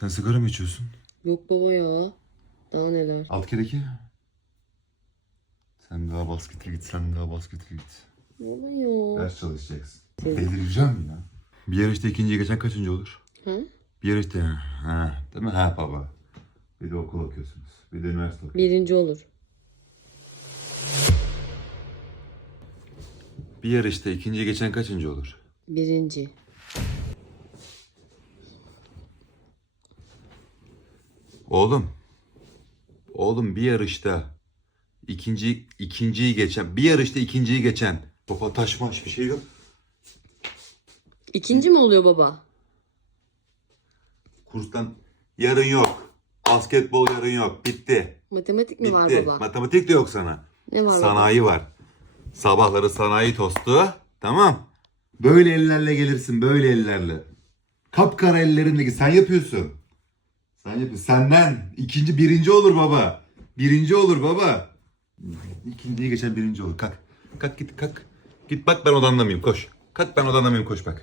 Sen sigara mı içiyorsun? Yok baba ya. Daha neler. Alt kere iki. Sen daha baskete git, sen daha baskete git. Baba ya. Ders çalışacaksın. Evet. Delireceğim ya. Bir yarışta ikinciye geçen kaçıncı olur? Ha? Bir yarışta ha, değil mi? Ha baba. Bir de okul okuyorsunuz. Bir de üniversite okuyorsunuz. Birinci olur. Bir yarışta ikinciye geçen kaçıncı olur? Birinci. Oğlum. Oğlum bir yarışta ikinci ikinciyi geçen, bir yarışta ikinciyi geçen. Baba taşmaş bir şey yok. İkinci mi oluyor baba? Kurstan yarın yok. Basketbol yarın yok. Bitti. Matematik mi var Bitti. baba? Matematik de yok sana. Ne var baba? Sanayi var. Sabahları sanayi tostu. Tamam. Böyle ellerle gelirsin. Böyle ellerle. Kapkara ellerinle sen yapıyorsun. Sen yapıyorsun. Senden ikinci birinci olur baba. Birinci olur baba. İkinciye geçen birinci olur. Kalk. Kalk git kalk. Git bak ben odanda mıyım koş. Kalk ben odanda mıyım koş bak.